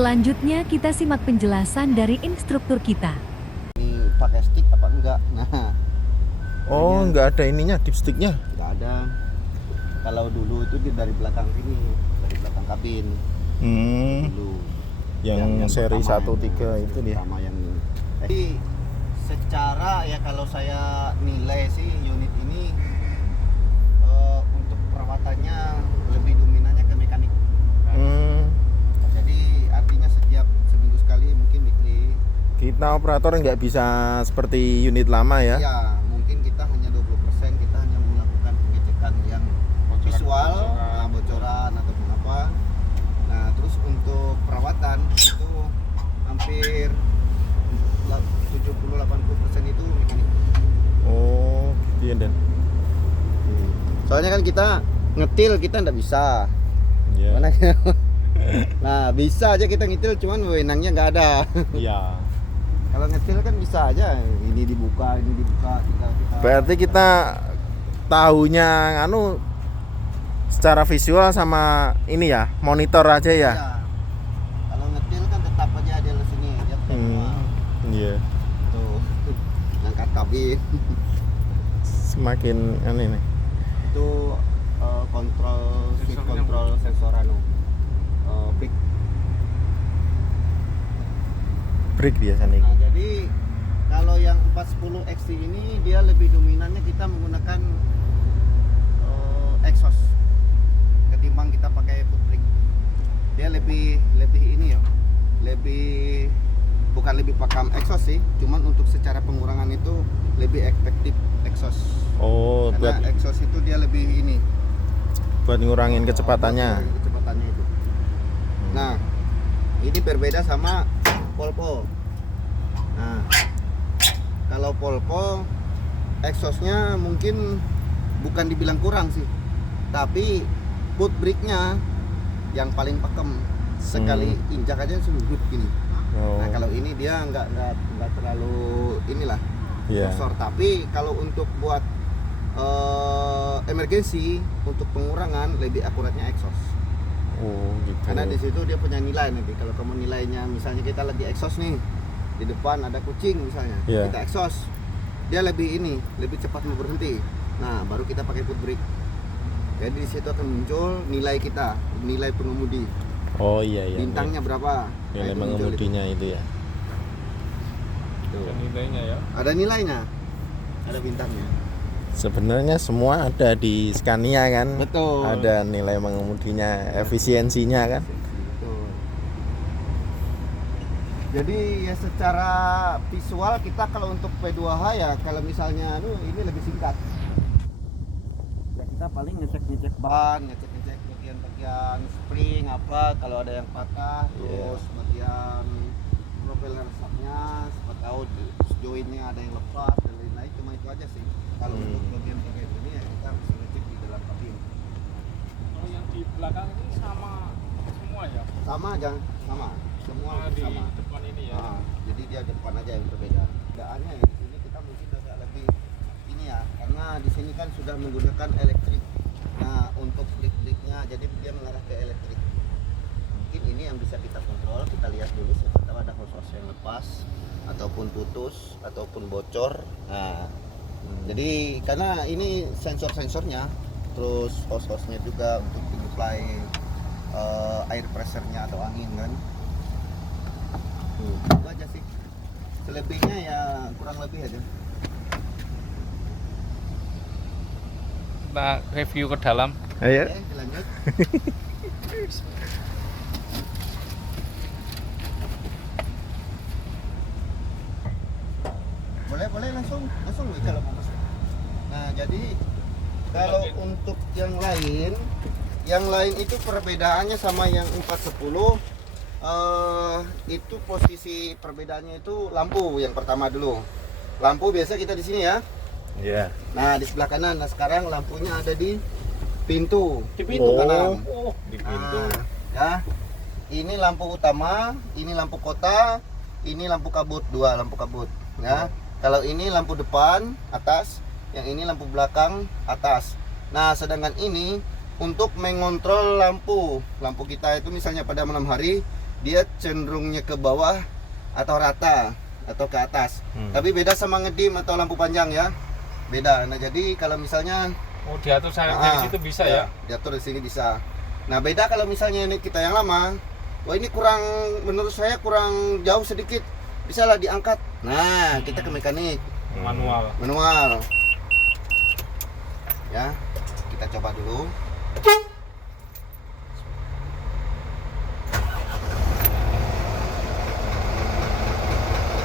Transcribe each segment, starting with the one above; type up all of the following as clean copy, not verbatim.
Selanjutnya kita simak penjelasan dari instruktur kita. Ini pakai stick apa enggak? Nah, Oh, nggak ada ininya, dipsticknya. enggak ada. Kalau dulu itu dari belakang sini, dari belakang kabin. Dulu. Yang seri pertama, 13 itu dia. Pertama yang jadi secara ya kalau saya nilai sih unit ini untuk perawatannya lebih dominannya ke mekanik. Jadi artinya setiap seminggu sekali mungkin weekly. Kita operator nggak bisa seperti unit lama ya. Ya, mungkin kita hanya 20%, kita hanya melakukan pengecekan yang visual, bocoran ataupun apa. Nah, terus untuk perawatan itu hampir 70-80% itu mekanik. Oh, iya Dan. Soalnya kan kita ngetil kita nggak bisa. Iya. Mana? Nah, bisa aja kita ngetil, cuman wewenangnya nggak ada. Iya. Kalau ngetil kan bisa aja, ini dibuka, kita. Berarti kita tahunya secara visual sama ini ya, monitor aja ya. Iya. Kalau ngetil kan tetap aja dia di sini, dia manual. Iya. Tuh, ngangkat kabin. Semakin aneh nih. Itu kontrol sensor big. Break biasanya. Nah, jadi kalau yang 410 XT ini dia lebih dominannya kita menggunakan exhaust ketimbang kita pakai foot brake. Dia lebih ini ya. Bukan lebih pakam exhaust sih, cuman untuk secara pengurangan itu lebih efektif exhaust. Oh, Karena exhaust itu dia lebih ini buat ngurangin kecepatannya. Kecepatannya itu. Nah, ini berbeda sama Polpo. Nah, kalau Polpo exhaustnya mungkin bukan dibilang kurang sih, tapi foot brake-nya yang paling pakem. Sekali injak aja seludut gini. Nah, kalau ini dia nggak terlalu inilah besar. Tapi kalau untuk buat emergency, untuk pengurangan lebih akuratnya exhaust. Oh, gitu. Karena di situ dia punya nilai nanti. Kalau kamu nilainya, misalnya kita lagi exhaust nih, di depan ada kucing misalnya, kita exhaust, dia lebih cepat mau berhenti. Nah, baru kita pakai foot brake. Jadi di situ akan muncul nilai kita, nilai pengemudi. Oh iya. Bintangnya berapa? Nilai Nah, itu pengemudinya itu ya. Tuh. Ada nilainya ya? Ada nilainya, ada bintangnya. Sebenarnya semua ada di Scania kan. Betul. Ada nilai pengemudinya, efisiensinya kan. Betul. Jadi ya secara visual kita kalau untuk P2H ya kalau misalnya ini lebih singkat. Ya kita paling ngecek ban, ngecek bagian spring apa kalau ada yang patah, terus bagian propeller shocknya, siapa tahu joinnya ada yang lepas dan lain-lain, cuma itu aja sih. Kalau untuk bagian ini ya kita harus ngecek di dalam kabin. Kalau yang di belakang ini sama semua ya? Sama aja, semua di sama. depan ini ya? Nah, jadi dia depan aja yang berbeda. Perbedaannya ya di sini kita mungkin agak lebih ini ya, karena di sini kan sudah menggunakan elektrik. Nah, untuk lift-liftnya jadi dia mengarah ke elektrik. Mungkin ini yang bisa kita kontrol, kita lihat dulu siapa tahu ada hose yang lepas ataupun putus ataupun bocor. Nah, jadi karena ini sensor-sensornya, terus hose-hosenya juga untuk menyuplai air pressure-nya atau angin kan. Itu aja sih. Selebihnya ya kurang lebih aja. Kita review ke dalam. Ayo. Oke, lanjut. Boleh langsung kalau mau masuk. Nah, jadi kalau untuk yang lain itu perbedaannya sama yang 410 itu posisi perbedaannya itu lampu yang pertama dulu. Lampu biasa kita di sini ya. Iya. Nah, di sebelah kanan. Nah, sekarang lampunya ada di pintu. Di pintu kanan. Oh, di pintu. Nah, ya. Ini lampu utama, ini lampu kota, ini lampu kabut, 2 lampu kabut, ya. Kalau ini lampu depan atas, yang ini lampu belakang atas. Nah, sedangkan ini untuk mengontrol lampu kita itu misalnya pada malam hari dia cenderungnya ke bawah atau rata atau ke atas. Tapi beda sama ngedim atau lampu panjang ya. Beda. Nah, jadi kalau misalnya diatur saya dari situ bisa ya. Diatur di sini bisa. Nah, beda kalau misalnya ini kita yang lama. Wah, ini kurang, menurut saya kurang jauh sedikit. Bisa lah diangkat. Nah, kita ke mekanik. Manual. Ya. Kita coba dulu.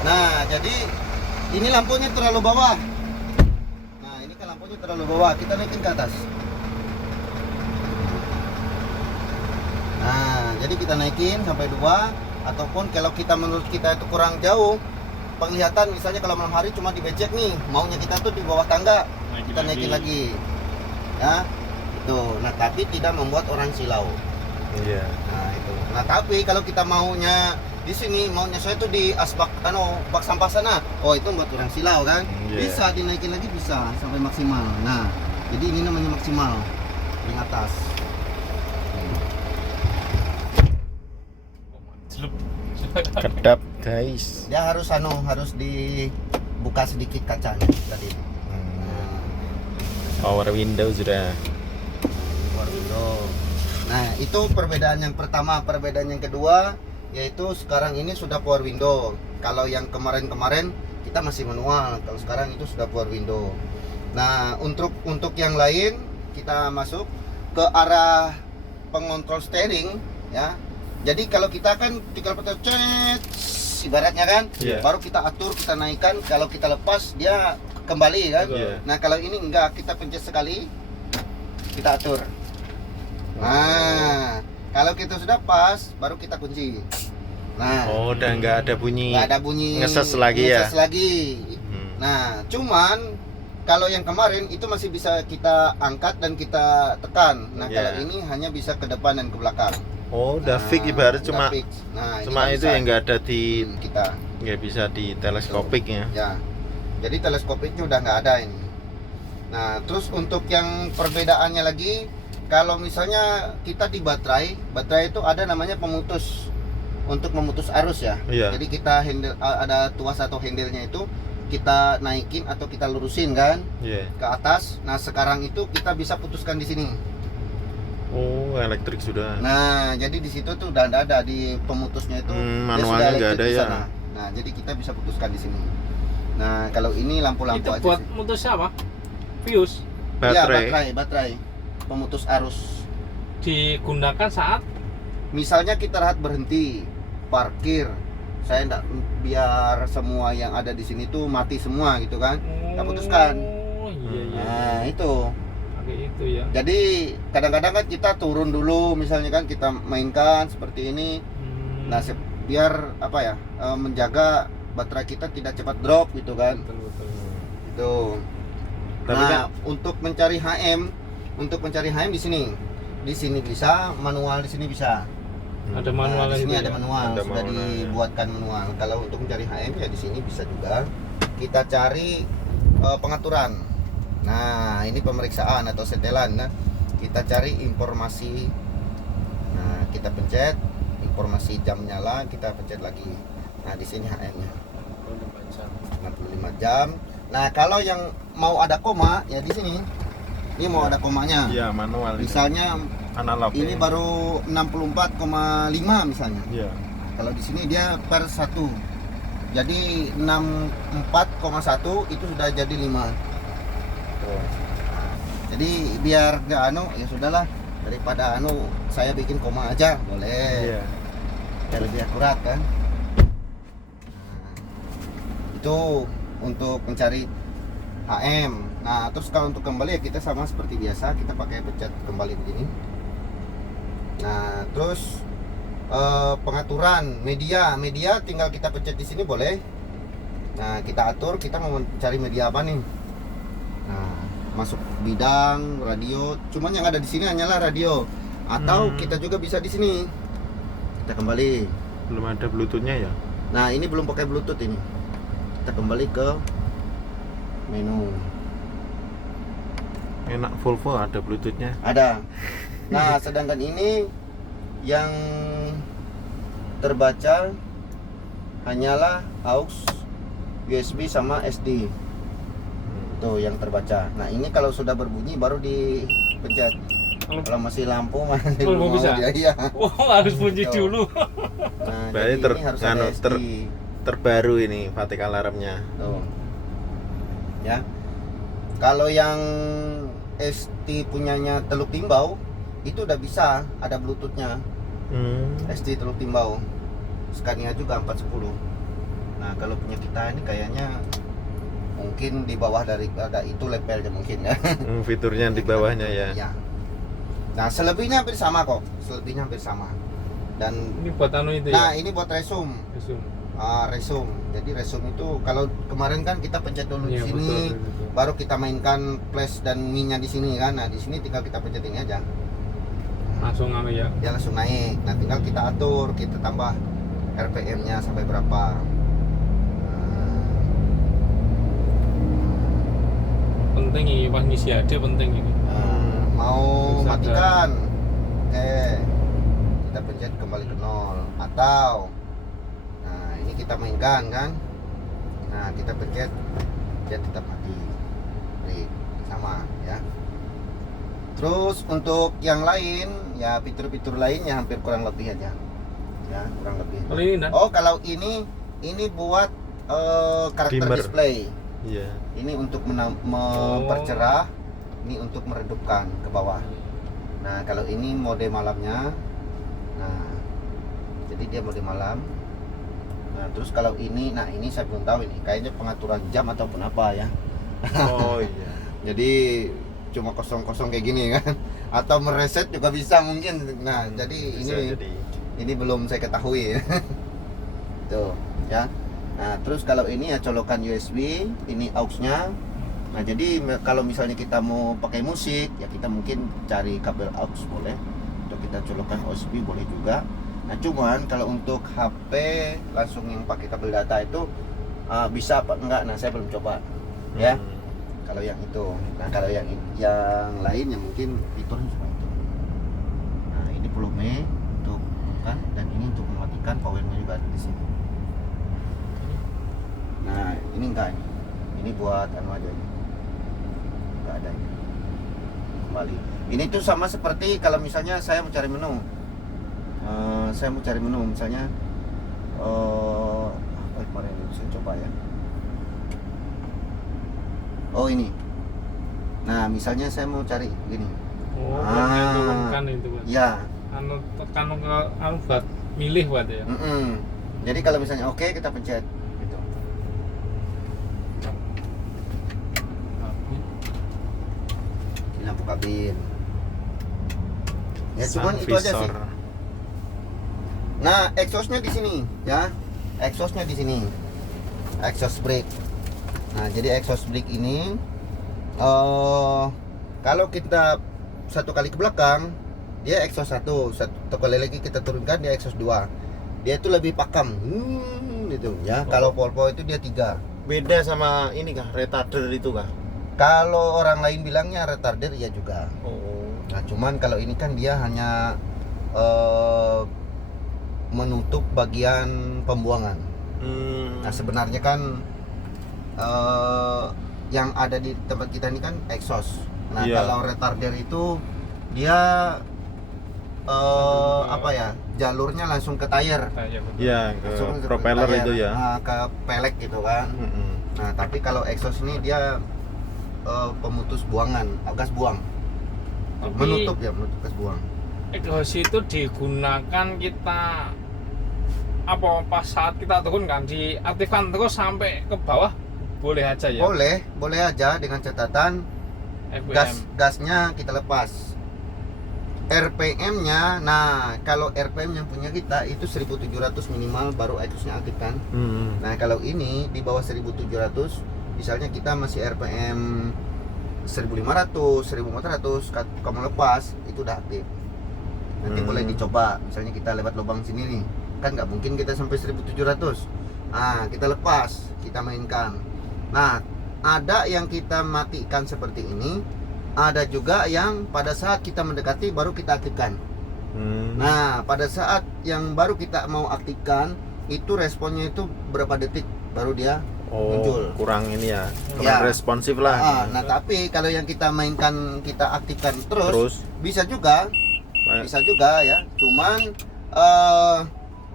Nah, jadi ini lampunya terlalu bawah. Nah, ini kan lampunya terlalu bawah. Kita naikin ke atas. Nah, jadi kita naikin sampai 2. Ataupun kalau kita menurut kita itu kurang jauh penglihatan, misalnya kalau malam hari cuma di becek nih, maunya kita tuh di bawah tangga, kita naikin lagi. Ya, itu. Nah, tapi tidak membuat orang silau. Iya. Nah, itu. Nah, tapi kalau kita maunya di sini, maunya saya tuh di asbak bak sampah sana. Oh, itu buat orang silau kan? Bisa dinaikin lagi, bisa sampai maksimal. Nah, jadi ini namanya maksimal di atas. Kedap guys. Dia harus harus dibuka sedikit kacanya tadi. Power window sudah. Power window. Nah, itu perbedaan yang pertama. Perbedaan yang kedua yaitu sekarang ini sudah power window. Kalau yang kemarin-kemarin kita masih manual. Kalau sekarang itu sudah power window. Nah, untuk yang lain kita masuk ke arah pengontrol steering ya. Jadi kalau kita kan tinggal pencet ibaratnya kan, baru kita atur, kita naikkan. Kalau kita lepas dia kembali kan. Nah, kalau ini enggak, kita pencet sekali, kita atur. Nah, kalau kita sudah pas, baru kita kunci. Nah, udah nggak ada bunyi. Nggak ada bunyi ngeses lagi ya. Nah, cuman kalau yang kemarin itu masih bisa kita angkat dan kita tekan. Nah, kalau ini hanya bisa ke depan dan ke belakang. Udah fix ibarat cuma fix. Nah, cuma itu yang nggak ada di kita. Nggak bisa di teleskopiknya. Ya. Jadi teleskopiknya udah nggak ada ini. Nah, terus untuk yang perbedaannya lagi, kalau misalnya kita di baterai itu ada namanya pemutus untuk memutus arus ya. Jadi kita ada tuas atau handle-nya itu kita naikin atau kita lurusin kan ke atas. Nah, sekarang itu kita bisa putuskan di sini. Elektrik sudah. Nah, jadi di situ tuh udah ada di pemutusnya itu manualnya nggak ada ya. Nah, jadi kita bisa putuskan di sini. Nah, kalau ini lampu-lampu itu aja buat sih. mutus apa? Fuse. Baterai pemutus arus. Digunakan saat Misalnya kita rahat berhenti, parkir. Saya enggak biar semua yang ada di sini tuh mati semua gitu kan. Kita putuskan. Nah, itu. Itu ya. Jadi kadang-kadang kan kita turun dulu, misalnya kan kita mainkan seperti ini. Nah, biar apa ya, menjaga baterai kita tidak cepat drop gitu kan. Betul. Itu. Nah, untuk mencari HM di sini. Di sini bisa, manual di sini bisa. Ada manual di sini ya? ada manual, Ada sudah manual, dibuatkan manual. Kalau untuk mencari HM ya di sini bisa juga. Kita cari pengaturan. Nah, ini pemeriksaan atau setelan. Nah, kita cari informasi. Nah, kita pencet informasi jam nyala, kita pencet lagi. Nah, di sini HM-nya 65 jam. Nah, kalau yang mau ada koma ya di sini. Ini mau ada komanya. Iya, manual. Misalnya analog. Ini baru 64,5 misalnya. Kalau di sini dia per 1. Jadi 64,1 itu sudah jadi 5. Jadi biar nggak ya sudahlah, daripada saya bikin koma aja boleh. Ya lebih akurat kan. Nah, itu untuk mencari HM. Nah, terus kalau untuk kembali ya kita sama seperti biasa, kita pakai pencet kembali begini. Nah, terus pengaturan media tinggal kita pencet di sini boleh. Nah, kita atur kita mau mencari media apa nih. Nah, masuk bidang radio, cuman yang ada di sini hanyalah radio. Atau kita juga bisa di sini. Kita kembali. Belum ada Bluetooth-nya ya? Nah, ini belum pakai Bluetooth ini. Kita kembali ke menu. Enak, Volvo ada Bluetooth-nya. Ada. Nah, sedangkan ini yang terbaca hanyalah aux, USB sama SD. Tuh yang terbaca. Nah ini kalau sudah berbunyi baru dipencet. Kalau masih lampu masih belum mau bisa. dia, iya. Oh, harus bunyi Tuh. dulu. Nah, Berarti jadi ini harus ada SD. terbaru ini fatigue alarmnya. Tuh. Ya. Kalau yang ST punyanya Teluk Timbau itu udah bisa ada Bluetoothnya. ST Teluk Timbau. Scania juga 410. Nah, kalau punya kita ini kayaknya mungkin di bawah dari ada itu levelnya mungkin ya. Fiturnya di bawahnya ya. Ya. Nah, selebihnya hampir sama kok. Selebihnya hampir sama. Dan Ini buat anu itu nah, ya. ini buat resume. Resume. Resume. Jadi resume itu kalau kemarin kan kita pencet dulu di Iya, sini, betul. baru kita mainkan flash dan minnya di sini kan. Nah, di sini tinggal kita pencet ini aja. Langsung anu ya. Dia langsung naik. Nah, tinggal kita atur, kita tambah RPM-nya sampai berapa. Penting ini pas ngisi AD penting ini. Mau Bisa matikan. Oke. Kita pencet kembali ke 0 atau nah, ini kita mainkan kan. Nah, kita pencet dia tetap mati. Break. Sama ya. Terus untuk yang lain ya fitur-fitur lainnya hampir kurang lebih aja. Ya, kurang lebih. Kalau ini dan Oh, kalau ini buat karakter Dimmer. display. Iya. Ini untuk mempercerah, ini untuk meredupkan ke bawah. Nah, kalau ini mode malamnya. Nah, jadi dia mode malam. Nah, terus kalau ini, nah ini saya belum tahu ini. Kayaknya pengaturan jam ataupun apa ya. Oh iya. Jadi cuma kosong-kosong kayak gini kan. Atau mereset juga bisa mungkin. Nah, jadi Bisa jadi. ini belum saya ketahui. Tuh, ya. Nah, terus kalau ini ya colokan USB, ini aux-nya. Nah, jadi kalau misalnya kita mau pakai musik, ya kita mungkin cari kabel aux boleh. Atau kita colokan USB boleh juga. Nah, cuman kalau untuk HP langsung yang pakai kabel data itu bisa apa enggak? Nah, saya belum coba. Ya. Kalau yang itu. Nah, kalau yang lain ya mungkin fiturnya cuma itu. Nah, ini volume untuk kan dan ini untuk mematikan, powernya juga ada di sini. Nah, ini enggak ini. Ini buat anu aja ini. Enggak ada ini. Kembali. Ini tuh sama seperti kalau misalnya saya mau cari menu. Saya mau cari menu misalnya apa kemarin ini saya coba ya. Oh, ini. Nah, misalnya saya mau cari gini. oh, yang turunkan itu buat. Ya. Anu tekan anu buat milih buat ya. Jadi kalau misalnya oke, kita pencet gitu. Ini lampu kabin. Ya cuman itu aja sih. Nah, exhaustnya di sini ya. Exhaustnya di sini. Exhaust brake. Nah, jadi exhaust brake ini kalau kita satu kali ke belakang, dia exhaust satu kali lagi kita turunkan dia exhaust 2. Dia itu lebih pakam. Gitu ya. Kalau Volvo itu dia 3. Beda sama ini kah? Retarder itu kah? Kalau orang lain bilangnya retarder ya juga. Oh. Nah, cuman kalau ini kan dia hanya menutup bagian pembuangan. Nah, sebenarnya kan yang ada di tempat kita ini kan exhaust. Nah, Iya. kalau retarder itu dia apa ya? Jalurnya langsung ke tire. Kayak betul. Iya, ke Langsung ke propeller tire. itu ya. Ke pelek gitu kan. Nah, tapi kalau exhaust ini dia pemutus buangan, gas buang. Tapi Menutup gas buang. exhaust itu digunakan kita apa pas saat kita turun kan diaktifkan terus sampai ke bawah boleh aja ya. Boleh aja dengan catatan FBM. gasnya kita lepas. RPM-nya, nah kalau RPM yang punya kita itu 1700 minimal baru exhaustnya aktif kan. Nah kalau ini di bawah 1700, misalnya kita masih RPM 1500, 1400, kamu lepas itu udah aktif. Nanti boleh dicoba, misalnya kita lewat lubang sini nih, kan nggak mungkin kita sampai 1700. Nah kita lepas, kita mainkan. Nah ada yang kita matikan seperti ini. Ada juga yang pada saat kita mendekati baru kita aktifkan. Nah, pada saat yang baru kita mau aktifkan, itu responnya itu berapa detik baru dia muncul. Kurang ini ya, kurang Ya. responsif lah. Nah, tapi kalau yang kita mainkan, kita aktifkan terus. Bisa juga ya. Cuman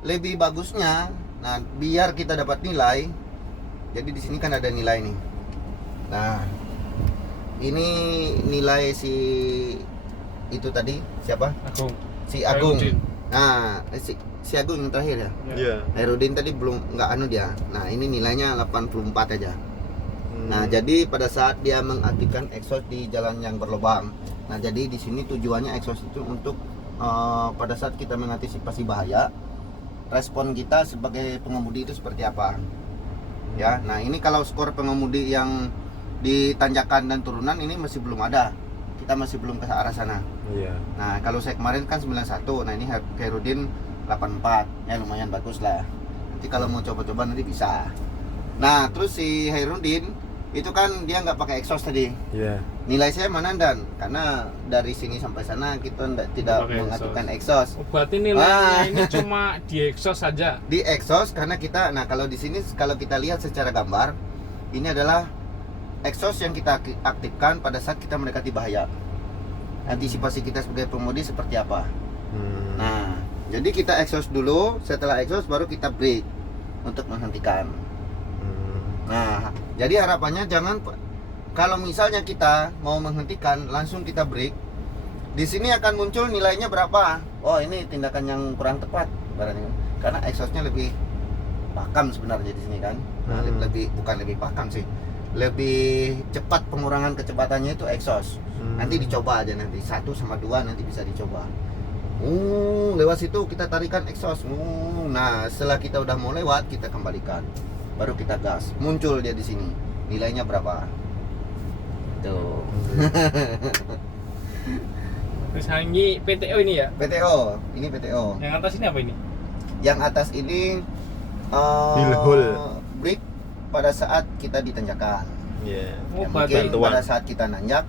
lebih bagusnya, nah biar kita dapat nilai. Jadi di sini kan ada nilai nih. Nah, ini nilai si itu tadi siapa? Agung. Si Agung. Hairudin. Nah, si Agung yang terakhir ya. Iya. Hairudin tadi belum nggak anu dia. Nah, ini nilainya 84 aja. Nah, jadi pada saat dia mengaktifkan exhaust di jalan yang berlubang. Nah, jadi di sini tujuannya exhaust itu untuk pada saat kita mengantisipasi bahaya, respon kita sebagai pengemudi itu seperti apa. Ya, nah ini kalau skor pengemudi yang di tanjakan dan turunan ini masih belum ada. Kita masih belum ke arah sana. Iya. Nah, kalau saya kemarin kan 91. Nah, ini Hairudin 84. Ya lumayan bagus lah. Nanti kalau mau coba-coba nanti bisa. Nah, terus si Hairudin itu kan dia nggak pakai exhaust tadi. Iya. Nilai saya mana Dan? Karena dari sini sampai sana kita tidak pakai mengaktifkan exhaust. Oh, berarti nilainya ini cuma di exhaust saja. Di exhaust karena kita, nah kalau di sini kalau kita lihat secara gambar, ini adalah exhaust yang kita aktifkan pada saat kita mendekati bahaya. Antisipasi kita sebagai pengemudi seperti apa. Nah, jadi kita exhaust dulu, setelah exhaust baru kita brake untuk menghentikan. Nah, jadi harapannya jangan, kalau misalnya kita mau menghentikan langsung kita brake, di sini akan muncul nilainya berapa. Oh, ini tindakan yang kurang tepat barangnya. Karena exhaustnya lebih pakam sebenarnya di sini kan. Nah, bukan lebih pakam sih. Lebih cepat pengurangan kecepatannya itu exhaust. Nanti dicoba aja nanti 1 sama 2 nanti bisa dicoba. Lewat situ kita tarikan exhaust. Nah, setelah kita udah mau lewat kita kembalikan. Baru kita gas. Muncul dia di sini. Nilainya berapa? Tuh. Terus ini PTO ini ya? PTO. Ini PTO. Yang atas ini apa ini? Yang atas ini Hilhul. brake pada saat kita ditanjakan. Iya. Oh, Ya, berarti mungkin bantuan. pada saat kita nanjak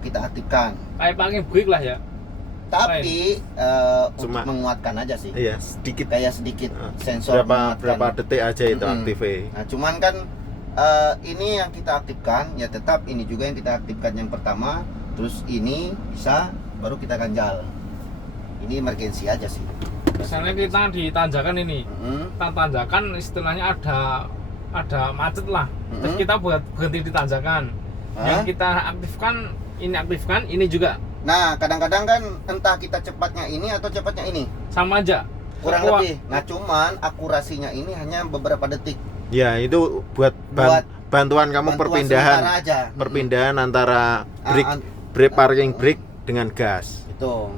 kita aktifkan. kayak pakai brake lah ya. Tapi untuk Cuma- menguatkan aja sih. Iya, sedikit. Kayak sedikit sensor menguatkan. Berapa detik aja itu Mm-mm. aktifnya. Nah, cuman kan ini yang kita aktifkan, ya tetap ini juga yang kita aktifkan yang pertama, terus ini bisa baru kita ganjal. Ini emergency aja sih. Misalnya kita di tanjakan ini, Mm-mm. tanjakan istilahnya ada macet lah. Terus Mm-mm. kita buat berhenti di tanjakan. Yang kita aktifkan ini juga Nah, kadang-kadang kan entah kita cepatnya ini atau cepatnya ini, sama aja. kurang Pokok- lebih. Nah, cuman akurasinya ini hanya beberapa detik. Ya, itu buat bantuan kamu Bantuan perpindahan sementara aja. perpindahan antara Ah, brake parking brake dengan gas. Itu.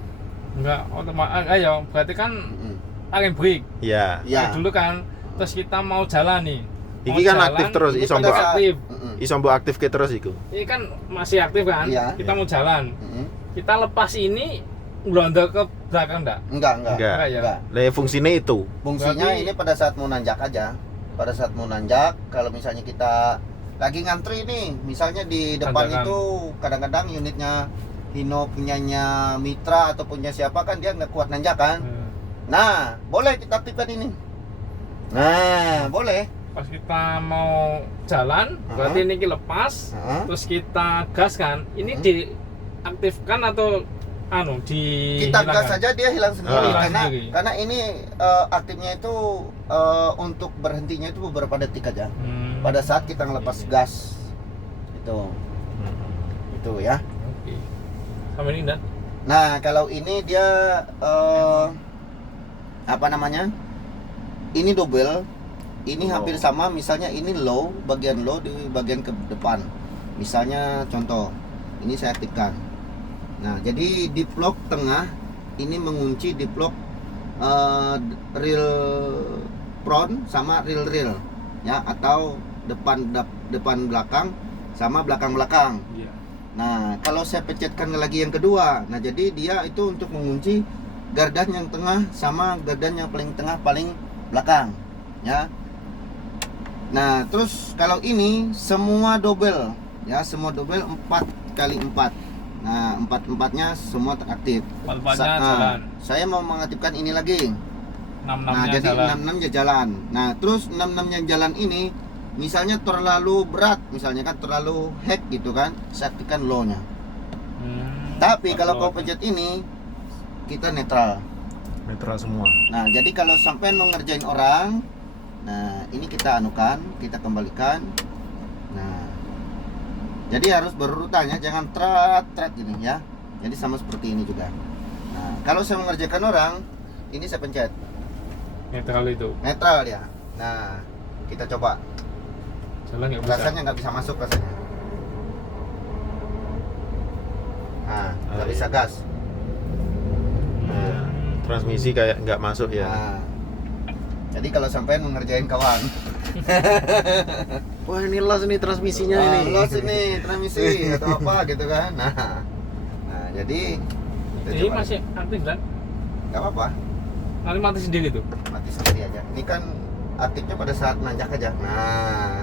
Enggak otomatis. Ayo, berarti kan Mm-mm. pakai brake. Ya. Ya. Nah, dulu kan terus kita mau jalan nih. Iki kan aktif terus, Ini iso pada mbok saat- aktif. Mm-mm. iso mbok aktifke terus iku. Ini kan masih aktif kan? Iya. Kita Iya. mau jalan. Mm-mm. Kita lepas ini ngelonda ke belakang enggak? Enggak. Enggak. ya. Enggak. Lah fungsinya itu. Fungsinya Berarti- ini pada saat mau nanjak aja. Pada saat mau nanjak, kalau misalnya kita lagi ngantri nih, misalnya di depan Tanjakan. itu kadang-kadang unitnya Hino punyanya Mitra atau punya siapa kan dia nggak kuat nanjak kan. Nah, boleh kita aktifkan ini. Nah, boleh. Pas kita mau jalan, berarti ini kita lepas, Nah, terus kita gas kan. Ini diaktifkan atau kita gas saja dia hilang sendiri Hilang karena ini aktifnya itu untuk berhentinya itu beberapa detik aja. Pada saat kita ngelepas gas itu ya. Oke. Sama ini enggak? Nah, kalau ini dia apa namanya? Ini double. Ini hampir sama, misalnya ini low, bagian low di bagian ke depan. Misalnya contoh, ini saya aktifkan. Nah, jadi di blok tengah ini mengunci di blok real front sama real ya, atau depan belakang sama belakang. Iya. Nah, kalau saya pencetkan lagi yang kedua, nah jadi dia itu untuk mengunci gardan yang tengah sama gardan yang paling tengah paling belakang, ya. Nah, terus kalau ini semua double, ya, semua double 4x4. Nah, empatnya semua teraktif. Empat-empatnya jalan. Saya mau mengaktifkan ini lagi. Nah, 6-6-nya jadi jalan. 66-nya jalan. Nah, terus 66-nya jalan ini misalnya terlalu berat, misalnya kan terlalu hack gitu kan, saya aktifkan low-nya. Tapi kalau kau pencet ini kita netral. Netral semua. Nah, jadi kalau sampai mau ngerjain orang, nah ini kita anukan, kita kembalikan. Nah, jadi harus berurutan ya, jangan trat gini ya. Jadi sama seperti ini juga. Nah, kalau saya mengerjakan orang, ini saya pencet Netral itu. netral ya. Nah, kita coba. Jalan nggak bisa. Rasanya nggak bisa masuk rasanya. Nah, nggak iya. bisa gas. Ya, transmisi kayak nggak masuk ya. Nah, jadi kalau sampai mengerjain kawan, Wah, ini los nih transmisinya ah, ini. los ini transmisi atau apa gitu kan. Nah, jadi kita Jadi coba. masih aktif kan? Nggak apa-apa, Nanti mati sendiri tuh. mati sendiri aja. Ini kan aktifnya pada saat nanjak aja. Nah,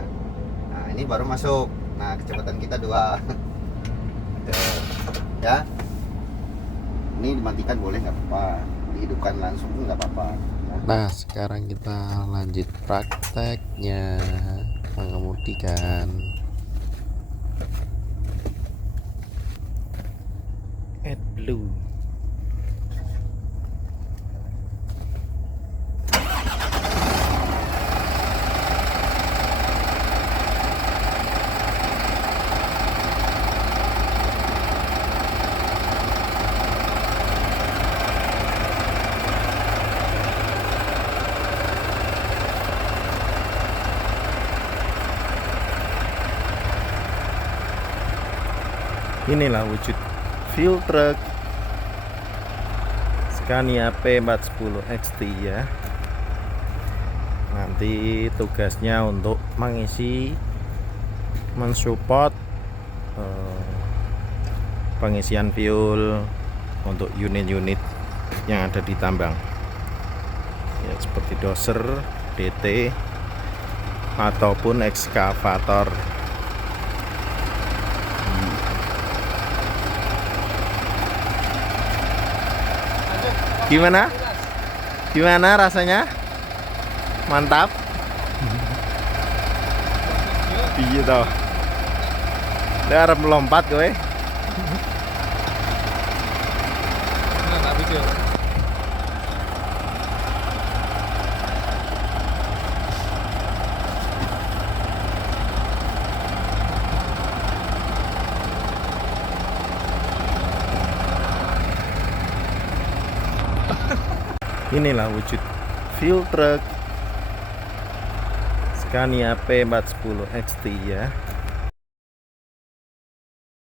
ini baru masuk. Nah, kecepatan kita 2. Tuh, ya. Ini dimatikan boleh nggak apa-apa, dihidupkan langsung nggak apa-apa. Nah, sekarang kita lanjut prakteknya mengemudikan. AdBlue. Inilah wujud fuel truck Scania P410 XT ya. Nanti tugasnya untuk mengisi, mensupport pengisian fuel untuk unit-unit yang ada di tambang ya, seperti doser, DT ataupun ekskavator. Gimana rasanya? Mantap. Iya toh. Dia harap melompat gue. Nah, nggak bisa. Inilah wujud fuel truck Scania P410 XT ya.